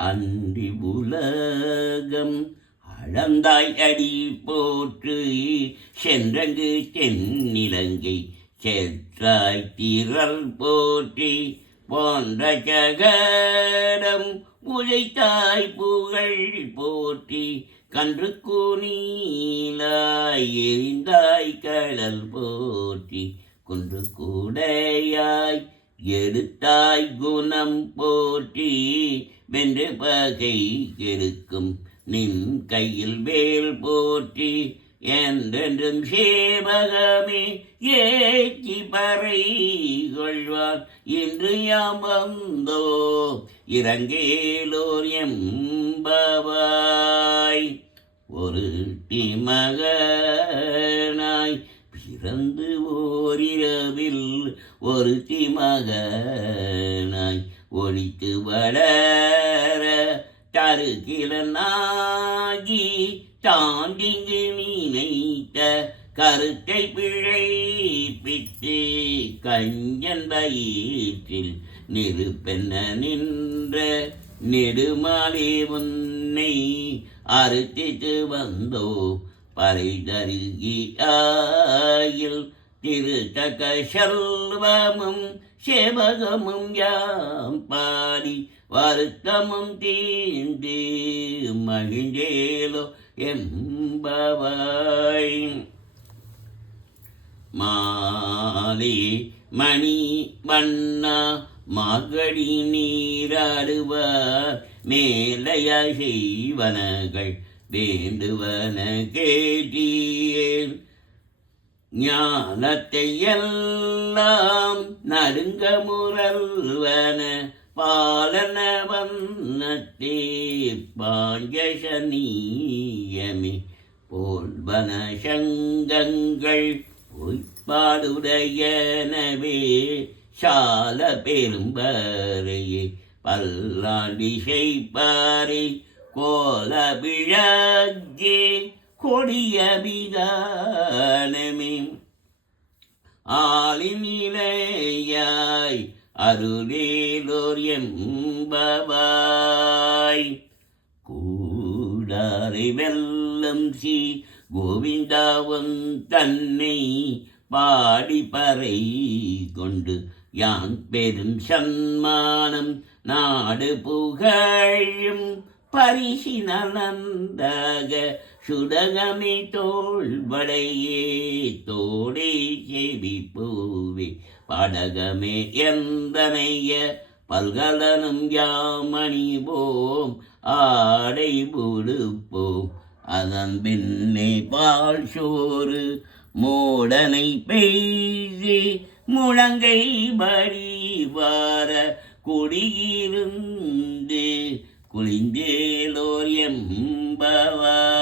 அன்றி உலகம் அளந்தாய் அடி போற்று சென்றங்கு தென்னிலங்கை செற்றாய் திரள் போற்றி போன்ற ஜகடம் உழைத்தாய் புகழ் போற்றி கன்று கூனிலாய் எரிந்தாய் கடல் போற்றி குன்று கூடையாய் எடுத்தாய் குணம் போற்றி வென்று பகை கெடுக்கும் நின் கையில் வேல் போற்றி என்றென்றும் சேவகமே ஏற்றி பறை கொள்வார் இன்று யாம் வந்தோ இறங்கேலோர் எம்பவாய் ஒரு மகனாய் பிறந்து ஓரிரவில் ஒரு மகனாய் ஒழித்து வளர தருகிலனாகி தாண்டிங்கு நினைத்த கருத்தை பிழைப்பித்து கஞ்சன் வயிற்றில் நிறுப்பென்ன நின்ற நெடுமாலே உன்னை அறுத்திட்டு வந்தோ பறை தருகி ஆயில் திருத்தக செல்வமும் சேவகமும் யாம் பாடி வருத்தமும் தீண்டு மகிழ்ந்தேலோ எம்பவாய் மாலே மணி வண்ணா மாகடி நீராடுவார் மேலைய செய்வனகள் வேண்டுவன கேட்டீர் ஞானத்தை எல்லாம் நடுங்க முரல்வன பாலன வண்ணத்தே பாஞ்சசனீயமே போல்வன சங்கங்கள் பொய்ப்பாடுடையனவே சால பெரும்பறையே பல்லாண்டி செய்ப்பாரை கோல விழாஜே கொடிய விதானமே ஆளினிலையாய் அருளேலோர் எம்பவாய் கூடாரை வெல்லம் சி கோவிந்தாவன் தன்னை பாடி பறை கொண்டு யான் பெரும் சன்மானம் நாடு புகழும் பரிசினந்தாக சுடகமே தோள்வடையே தோடே செவி பூவே படகமே எந்தனைய பல்கலனும் யாமணிவோம் ஆடை புடுப்போம் அதன் பின்னே பால் சோறு மோடனை பெய்தி முழங்கை படி வார குடியிருந்து குளிந்தேலோர் எம்பவாய்.